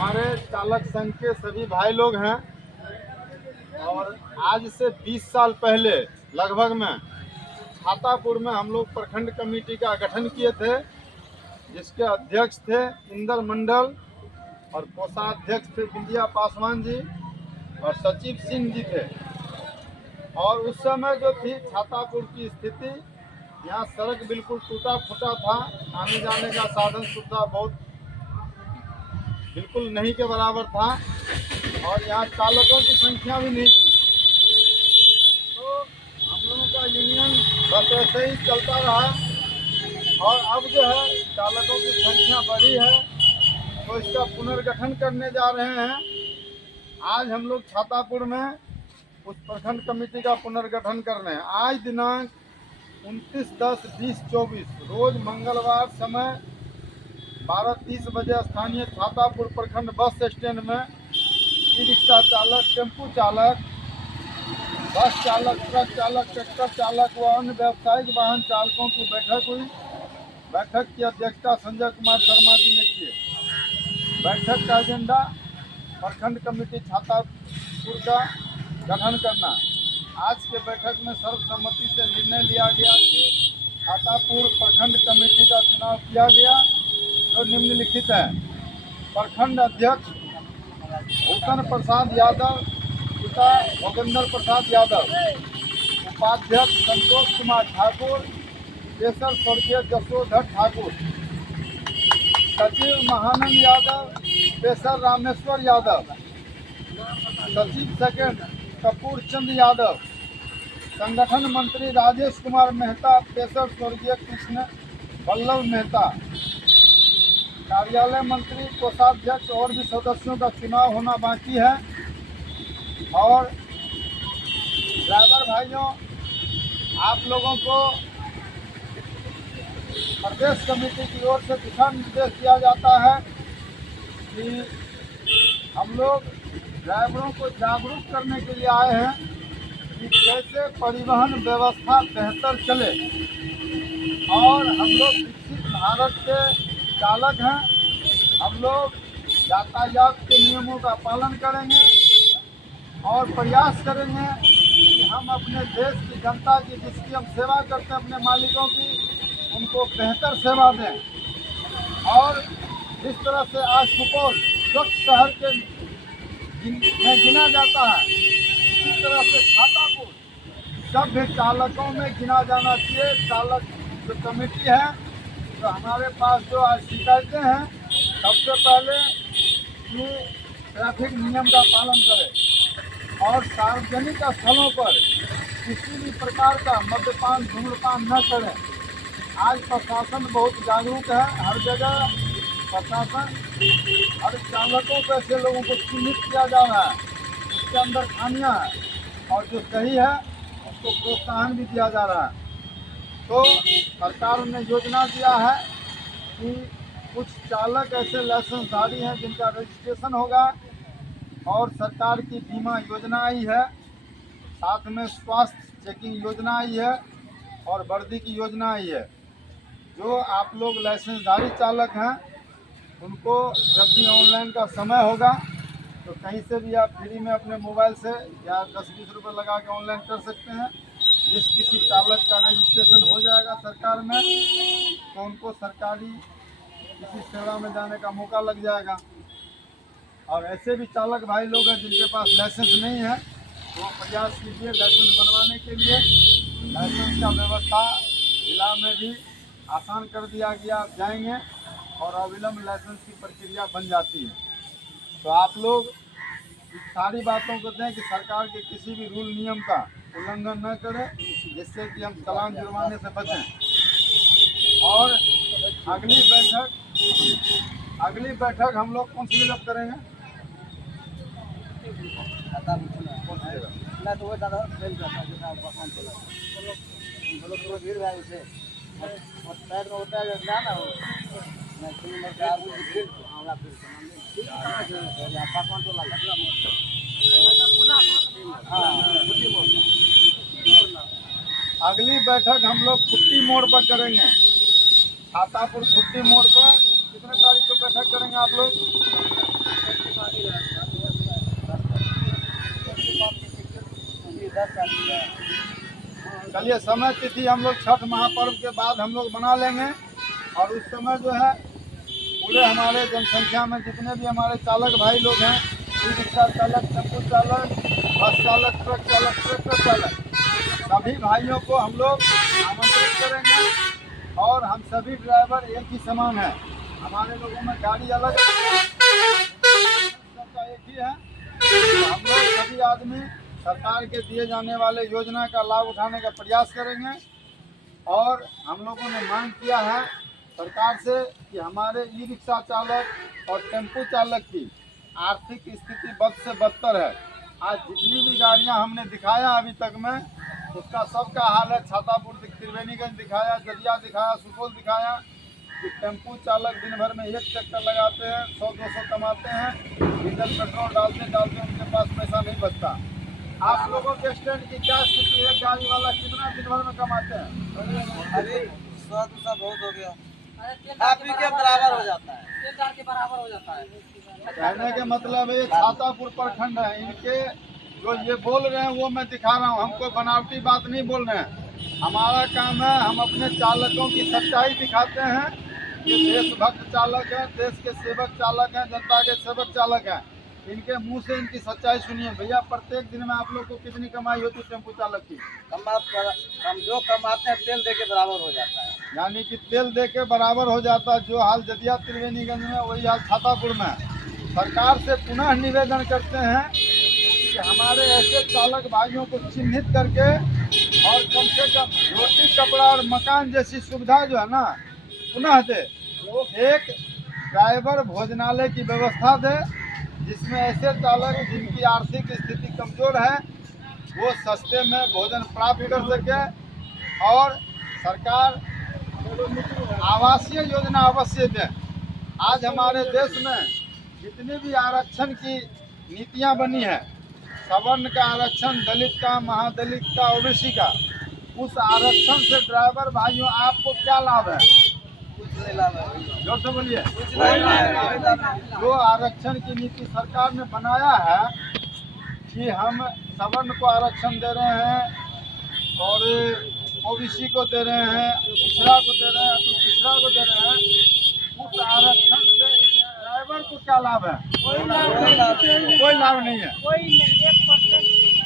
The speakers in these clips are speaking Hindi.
हमारे चालक संघ के सभी भाई लोग हैं और आज से 20 साल पहले लगभग में छातापुर में हम लोग प्रखंड कमेटी का गठन किए थे, जिसके अध्यक्ष थे इंदर मंडल और कोषाध्यक्ष थे बिंदिया पासवान जी और सचिव सिंह जी थे। और उस समय जो थी छातापुर की स्थिति, यहाँ सड़क बिल्कुल टूटा फूटा था, आने जाने का साधन सुविधा बहुत बिल्कुल नहीं के बराबर था और यहाँ चालकों की संख्या भी नहीं थी। तो हम लोगों का यूनियन बस ऐसे ही चलता रहा और अब जो है चालकों की संख्या बढ़ी है, तो इसका पुनर्गठन करने जा रहे हैं। आज हम लोग छातापुर में उस प्रखंड कमेटी का पुनर्गठन कर रहे हैं। आज दिनांक 29/10/2024 रोज मंगलवार समय 12:30 बजे स्थानीय छातापुर प्रखंड बस स्टैंड में ई रिक्शा चालक, टेम्पू चालक, बस चालक, ट्रक चालक, ट्रैक्टर चालक व अन्य व्यावसायिक वाहन चालकों की बैठक हुई। बैठक की अध्यक्षता संजय कुमार शर्मा जी ने की। बैठक का एजेंडा प्रखंड कमेटी छातापुर का गठन करना। आज के बैठक में सर्वसम्मति से निर्णय लिया गया कि छातापुर प्रखंड कमेटी का चुनाव किया गया, जो निम्नलिखित है। प्रखंड अध्यक्ष भूषण प्रसाद यादव, पिता भोगेंद्र प्रसाद यादव। उपाध्यक्ष संतोष कुमार ठाकुर, तेसर स्वर्गीय जसोधर ठाकुर। सचिव महानंद यादव, तेसर रामेश्वर यादव। सचिव सेकंड कपूर चंद यादव। संगठन मंत्री राजेश कुमार मेहता, तेसर स्वर्गीय कृष्ण वल्लभ मेहता। कार्यालय मंत्री, कोषाध्यक्ष और भी सदस्यों का चुनाव होना बाकी है। और ड्राइवर भाइयों, आप लोगों को प्रदेश कमेटी की ओर से दिशा निर्देश दिया जाता है कि हम लोग ड्राइवरों को जागरूक करने के लिए आए हैं कि कैसे परिवहन व्यवस्था बेहतर चले। और हम लोग विकसित भारत के चालक हैं। हम लोग यातायात के नियमों का पालन करेंगे और प्रयास करेंगे कि हम अपने देश की जनता की, जिसकी हम सेवा करते हैं अपने मालिकों की, उनको बेहतर सेवा दें। और जिस तरह से आज सुपौल स्वच्छ शहर के में गिना जाता है, इसी तरह से छातापुर सभ्य चालकों में गिना जाना चाहिए। चालक जो कमेटी है, तो हमारे पास जो आज शिकायतें हैं, सबसे पहले कि ट्रैफिक नियम का पालन करें और सार्वजनिक स्थलों पर किसी भी प्रकार का मद्यपान, धूम्रपान न करें। आज प्रशासन बहुत जागरूक है, हर जगह प्रशासन हर चालकों को, ऐसे लोगों को चिन्हित किया जा रहा है, उसके अंदर खामियां हैं और जो सही है उसको प्रोत्साहन भी दिया जा रहा है। तो सरकार ने योजना दिया है कि कुछ चालक ऐसे लाइसेंसधारी हैं जिनका रजिस्ट्रेशन होगा और सरकार की बीमा योजना आई है, साथ में स्वास्थ्य चेकिंग योजना आई है और वर्दी की योजना आई है। जो आप लोग लाइसेंसधारी चालक हैं, उनको जब भी ऑनलाइन का समय होगा तो कहीं से भी आप फ्री में अपने मोबाइल से या 10-20 रुपये लगा के ऑनलाइन कर सकते हैं। जिस किसी चालक का रजिस्ट्रेशन हो जाएगा सरकार में, तो उनको सरकारी किसी सेवा में जाने का मौका लग जाएगा। और ऐसे भी चालक भाई लोग हैं जिनके पास लाइसेंस नहीं है, तो प्रयास कीजिए लाइसेंस बनवाने के लिए। लाइसेंस का व्यवस्था जिला में भी आसान कर दिया गया, आप जाएंगे और अविलंब लाइसेंस की प्रक्रिया बन जाती है। तो आप लोग इस सारी बातों को दें कि सरकार के किसी भी रूल नियम का उल्लंघन न करें, जिससे कि हम चालान जुर्माने से बचें। और अगली बैठक हम लोग कौन सी जगह करेंगे? अगली बैठक हम लोग खुट्टी मोड़ पर करेंगे, छातापुर खुट्टी मोड़ पर। कितने तारीख को बैठक करेंगे आप लोग? चलिए समय तिथि हम लोग छठ महापर्व के बाद हम लोग बना लेंगे। और उस समय जो है पूरे हमारे जनसंख्या में जितने भी हमारे चालक भाई लोग हैं, ई रिक्शा चालक, टेम्पो चालक, बस चालक, ट्रक चालक, ट्रैक्टर चालक, सभी भाइयों को हम लोग आमंत्रित करेंगे। और हम सभी ड्राइवर एक ही समान है, हमारे लोगों में गाड़ी अलग है, सबका एक ही है। तो हम लोग सभी आदमी सरकार के दिए जाने वाले योजना का लाभ उठाने का प्रयास करेंगे। और हम लोगों ने मांग किया है सरकार से कि हमारे ई रिक्शा चालक और टेम्पो चालक की आर्थिक स्थिति बद से बदतर है। आज जितनी भी गाड़ियां हमने दिखाया अभी तक में, उसका सबका हाल है। छातापुर, त्रिवेणीगंज दिखाया, जदिया दिखाया, सुपौल दिखाया कि टेम्पो चालक दिन भर में एक चक्कर लगाते हैं, 100-200 कमाते हैं, डीजल पेट्रोल डालते डालते उनके पास पैसा नहीं बचता। आप लोगों के स्टैंड की क्या स्थिति है? गाड़ी वाला कितना दिन भर में कमाते हैं? अरे 100-200 बहुत हो गया, आप ही के बराबर हो जाता है, के बराबर हो जाता है। कहने के मतलब ये छातापुर प्रखंड है, इनके जो ये बोल रहे हैं वो मैं दिखा रहा हूँ। हम कोई बनावटी बात नहीं बोल रहे हैं। हमारा काम है, हम अपने चालकों की सच्चाई दिखाते हैं। ये देशभक्त चालक हैं, देश के सेवक चालक हैं, जनता के सेवक चालक हैं। इनके मुंह से इनकी सच्चाई सुनिए। भैया, प्रत्येक दिन में आप लोग को कितनी कमाई होती है टेम्पो चालक की? हम जो कमाते हैं तेल दे के बराबर हो जाता है। यानी कि तेल दे के बराबर हो जाता है। जो हाल जदिया त्रिवेणीगंज में, वही हाल छातापुर में। सरकार से पुनः निवेदन करते हैं कि हमारे ऐसे चालक भाइयों को चिन्हित करके और कम से कम रोटी, कपड़ा और मकान जैसी सुविधा जो है ना, पुनः दे। एक ड्राइवर भोजनालय की व्यवस्था दे, जिसमें ऐसे चालक जिनकी आर्थिक स्थिति कमजोर है वो सस्ते में भोजन प्राप्त कर सके। और सरकार आवासीय योजना अवश्य दे। आज हमारे देश में जितनी भी आरक्षण की नीतियां बनी है, सवर्ण का आरक्षण, दलित का, महादलित का, ओबीसी का, उस आरक्षण से ड्राइवर भाइयों आपको क्या लाभ है? कुछ नहीं लाभ है, जोर से बोलिए। कुछ नहीं लाभ है। जो आरक्षण की नीति सरकार ने बनाया है कि हम सवर्ण को आरक्षण दे रहे हैं और ओबीसी को दे रहे हैं, पिछड़ा को दे रहे हैं, तो पिछड़ा को दे रहे हैं, उस आरक्षण से ड्राइवर को क्या लाभ है? कोई लाभ नहीं है।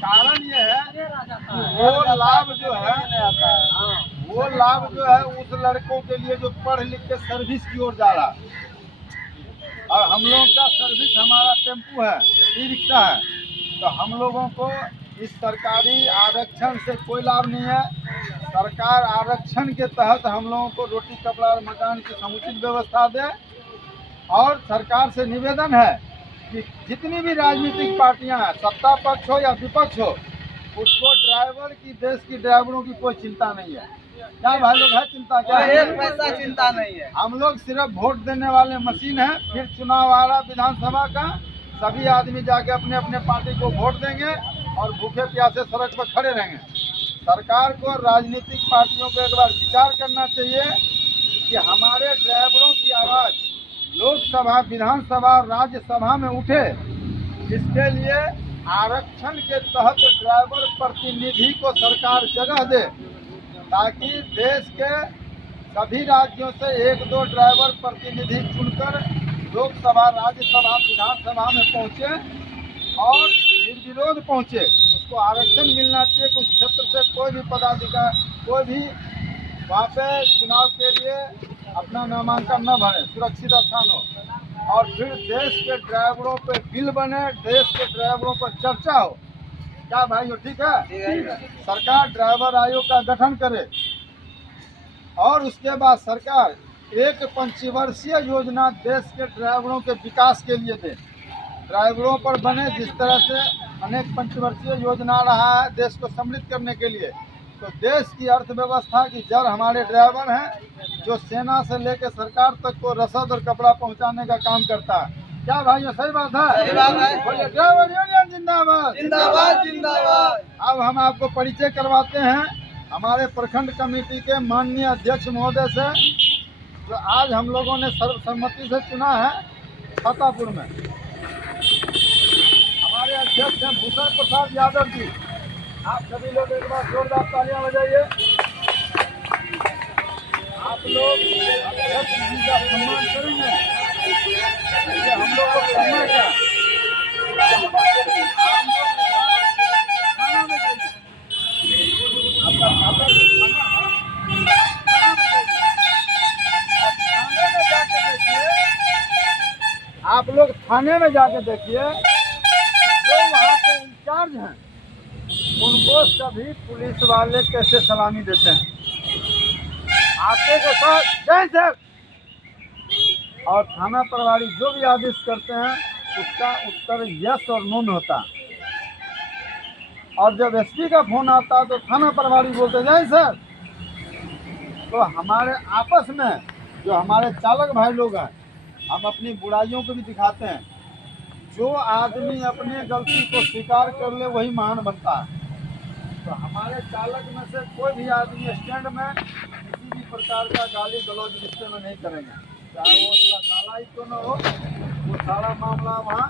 कारण ये है वो लाभ जो है उस लड़कों के लिए जो पढ़ लिख के सर्विस की ओर जा रहा है। और हम लोगों का सर्विस, हमारा टेम्पू है, ई रिक्शा है, तो हम लोगों को इस सरकारी आरक्षण से कोई लाभ नहीं है। सरकार आरक्षण के तहत हम लोगों को रोटी, कपड़ा और मकान की समुचित व्यवस्था दे। और सरकार से निवेदन है कि जितनी भी राजनीतिक पार्टियां हैं, सत्ता पक्ष हो या विपक्ष हो, उसको ड्राइवर की, देश की ड्राइवरों की कोई चिंता नहीं है। क्या भाई लोग है चिंता? क्या एक पैसा चिंता नहीं है। हम लोग सिर्फ वोट देने वाले मशीन है। फिर चुनाव आ रहा विधानसभा का, सभी आदमी जाके अपने अपने पार्टी को वोट देंगे और भूखे प्यासे सड़क पर खड़े रहेंगे। सरकार को, राजनीतिक पार्टियों को एक बार विचार करना चाहिए कि हमारे ड्राइवरों की आवाज़ लोकसभा, विधानसभा और राज्यसभा में उठे। इसके लिए आरक्षण के तहत ड्राइवर प्रतिनिधि को सरकार जगह दे, ताकि देश के सभी राज्यों से 1-2 ड्राइवर प्रतिनिधि चुनकर लोकसभा, राज्यसभा, विधानसभा में पहुँचे और निर्विरोध पहुँचे। उसको आरक्षण मिलना चाहिए कि उस क्षेत्र से कोई भी पदाधिकारी, कोई भी वहाँ पे चुनाव के लिए अपना नामांकन न भरे, सुरक्षित स्थान हो। और फिर देश के ड्राइवरों पे बिल बने, देश के ड्राइवरों पर चर्चा हो। क्या भाइयों, ठीक है? सरकार ड्राइवर आयोग का गठन करे और उसके बाद सरकार एक पंचवर्षीय योजना देश के ड्राइवरों के विकास के लिए दे। ड्राइवरों पर बने, जिस तरह से अनेक पंचवर्षीय योजना रहा है देश को सम्मिलित करने के लिए। तो देश की अर्थव्यवस्था की जड़ हमारे ड्राइवर हैं, जो सेना से लेकर सरकार तक को रसद और कपड़ा पहुंचाने का काम करता है। क्या भाई, सही बात है? सही बात है। बोलिए ड्राइवर यूनियन जिंदाबाद, जिंदाबाद, जिंदाबाद। अब हम आपको परिचय करवाते हैं हमारे प्रखंड कमेटी के माननीय अध्यक्ष महोदय से, जो आज हम लोगों ने सर्वसम्मति से चुना है छातापुर में। हमारे अध्यक्ष हैं भूषण प्रसाद यादव जी। आप सभी लोग एक बार जोरदार तालियां बजाइए। आप लोग अध्यक्ष जी का सम्मान करेंगे, इससे हम लोग को करना क्या? आप लोग खाना में जाइए। आपका खाता से खाना खाने में जाके देखिए। आप लोग थाने में जाके देखिए, जो वहाँ के इंचार्ज हैं उनको सभी पुलिस वाले कैसे सलामी देते हैं, आते के साथ जय सर, और थाना प्रभारी जो भी आदेश करते हैं उसका उत्तर यस और नो में होता है। और जब एसपी का फोन आता है तो थाना प्रभारी बोलते हैं जय सर। तो हमारे आपस में जो हमारे चालक भाई लोग हैं, हम अपनी बुराइयों को भी दिखाते हैं। जो आदमी अपने गलती को स्वीकार कर ले वही महान बनता है। तो हमारे चालक में से कोई भी आदमी स्टैंड में किसी भी प्रकार का गाली गलौज रिश्ते में नहीं करेंगे, चाहे वो उसका काला ही क्यों न हो। वो सारा मामला वहाँ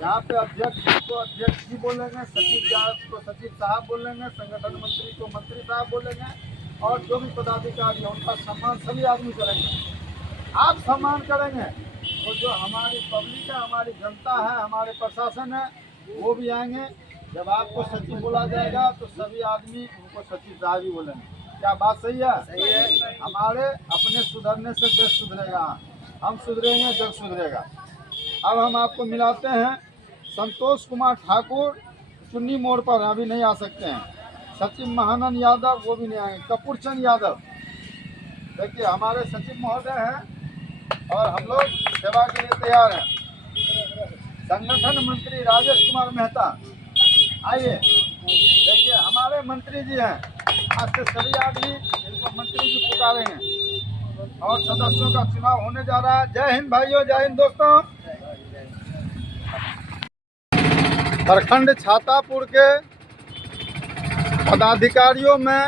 यहाँ पे अध्यक्ष को अध्यक्ष जी बोलेंगे, सचिव को सचिव साहब बोलेंगे, संगठन मंत्री को मंत्री साहब बोलेंगे, और जो भी पदाधिकारी है उनका सम्मान सभी आदमी करेंगे। आप सम्मान करेंगे तो जो हमारी पब्लिक है, हमारी जनता है, हमारे प्रशासन है, वो भी आएंगे। जब आपको सचिव बोला जाएगा तो सभी आदमी उनको सचिव साहब ही बोलेंगे। क्या बात सही है? सही है। हमारे अपने सुधरने से देश सुधरेगा, हम सुधरेंगे जग सुधरेगा। अब हम आपको मिलाते हैं संतोष कुमार ठाकुर, चुन्नी मोड़ पर अभी नहीं आ सकते हैं। सचिव महानंद यादव वो भी नहीं आएंगे। कपूर चंद यादव देखिए हमारे सचिव महोदय हैं और हम लोग सेवा के लिए तैयार हैं। संगठन मंत्री राजेश कुमार मेहता आइए। देखिए हमारे मंत्री जी हैं, आज से सभी आदमी इनको मंत्री जी पुकारेंगे और सदस्यों का चुनाव होने जा रहा है। जय हिंद भाइयों, जय हिंद दोस्तों। प्रखंड छातापुर के पदाधिकारियों में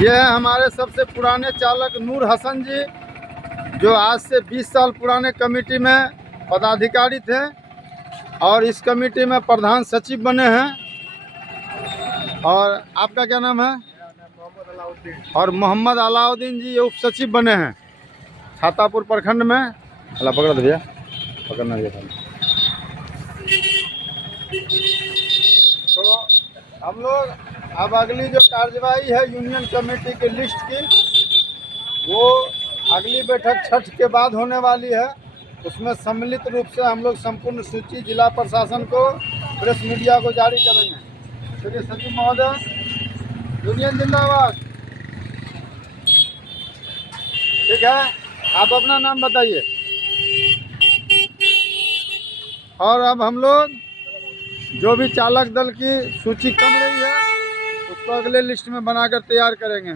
ये है हमारे सबसे पुराने चालक नूर हसन जी, जो आज से 20 साल पुराने कमेटी में पदाधिकारी थे और इस कमेटी में प्रधान सचिव बने हैं। और आपका क्या नाम है? और मोहम्मद अलाउद्दीन जी ये उप सचिव बने हैं छातापुर प्रखंड में। अल्लाह पकड़ दो भैया, पकड़ना भैया। तो हम लोग अब अगली जो कार्यवाही है यूनियन कमेटी की लिस्ट की, वो अगली बैठक छठ के बाद होने वाली है। उसमें सम्मिलित रूप से हम लोग संपूर्ण सूची जिला प्रशासन को, प्रेस मीडिया को जारी करेंगे। श्री सचिव महोदय, यूनियन जिंदाबाद। ठीक है, आप अपना नाम बताइए। और अब हम लोग जो भी चालक दल की सूची कम रही है उसको अगले लिस्ट में बनाकर तैयार करेंगे।